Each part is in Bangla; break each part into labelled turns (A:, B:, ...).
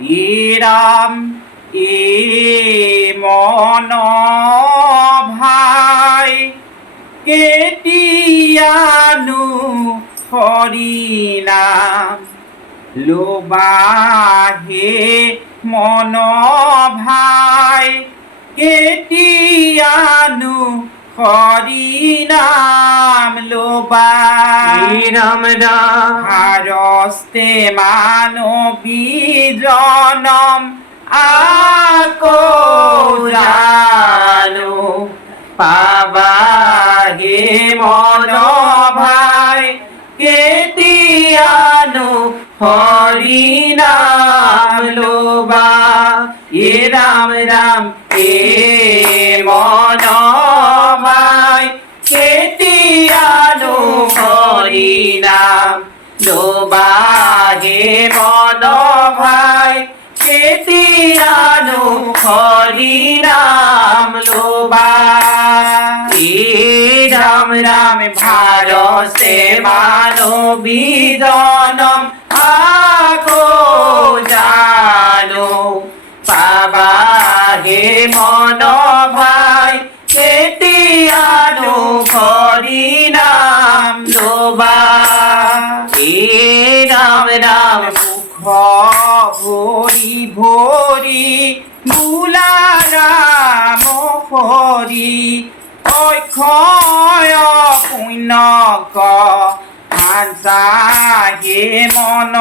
A: ইরাম এ মন ভাই কেতিয়ানো হৰিনাম লোবাহে মন ভাই কেতিয়ানো হৰিনাম লোবা
B: রাম রাম
A: হারস্তে মানবী জনম আকো জানো। পাবা হে মন ভাই কেতিয়ানো হরি নাম লোবা এ রাম রাম এ মন ভাই কেতিয়ানো হরি নাম লোবা হে মন ভাই কেতিয়ানো হরি নাম লোবা রাম রাম ভার সে মানবী জনম ভরি ভরি মূলাৰাম হৰি অক্ষয় পুণ্য ক হে মন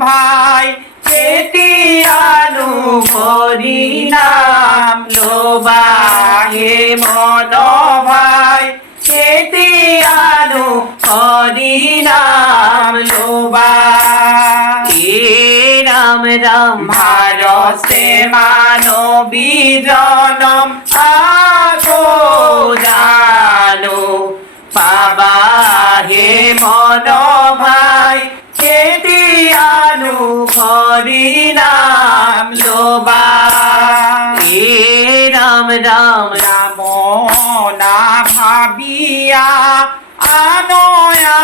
A: ভাই কেতিয়ানো হৰি নাম লোবা হে মন
B: রাম
A: ভারসে মানবী জনম আগো জানো বাবা হে মন ভাই কেতিয়ানো হরি নাম লোবা
B: এ রাম রাম।
A: রাম না ভাবিয়া আনয়া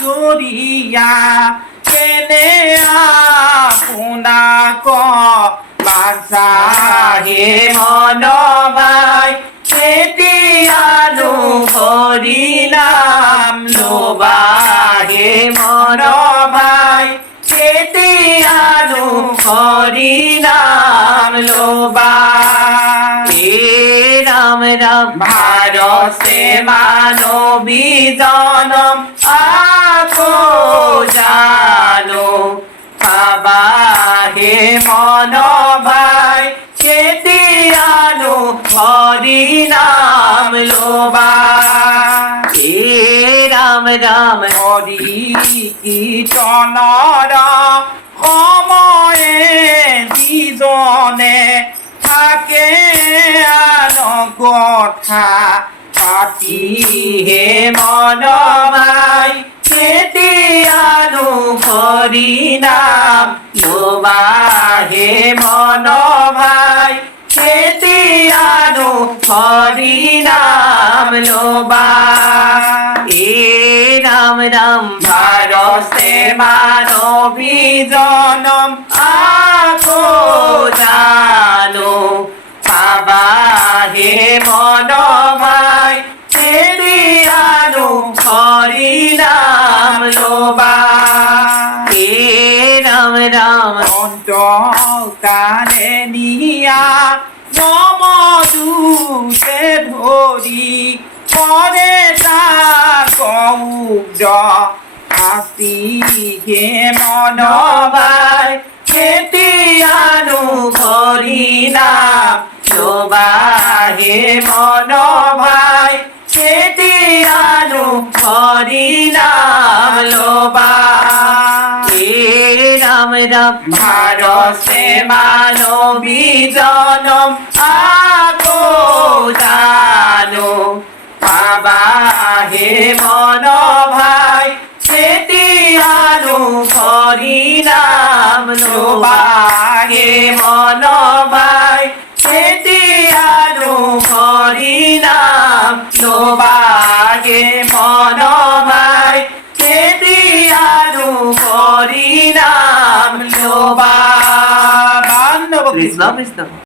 A: চুরিয়া কেনে আপোনা ক? বাঞ্চা হে মন ভাই কেতিয়ানো হৰি নাম লোবা হে মন ভাই কেতিয়ানো হৰি নাম লোবা।
B: রাম
A: ভারসে মানবী জনম। আগো জানো বাবা হে মন ভাই কেতিয়ানো হরি নাম লোবা
B: এ রাম রাম,
A: হরি কীৰ্তনৰ সময়ে যিজনে থাকে আন কথা পাতি হে মন ভাই কেতিয়ানো হৰি নাম লোবা হে মন ভাই কেতিয়ানো হৰি নাম লোবা।
B: রাম রাম
A: ভারসে মানবী জনম আগো জানো
B: রাম রাম।
A: অন্ত কানে নিয়া নম দূতে ধৰি কৰে তাক উগ্ৰ শাস্তি হে মন ভাই কেতিয়ানো হৰি নাম লোবা হে মন ভাই কেতিয়ানো হৰি
B: রাম রাম
A: ভারসে মানবী জনম জানো বাবা হে মন ভাই সেতিয়ানো হরি নাম লোবা হে মন ভাই সেতিয়ানো হরি নাম লোবা হে মন ভাই His
B: love.
A: Is the.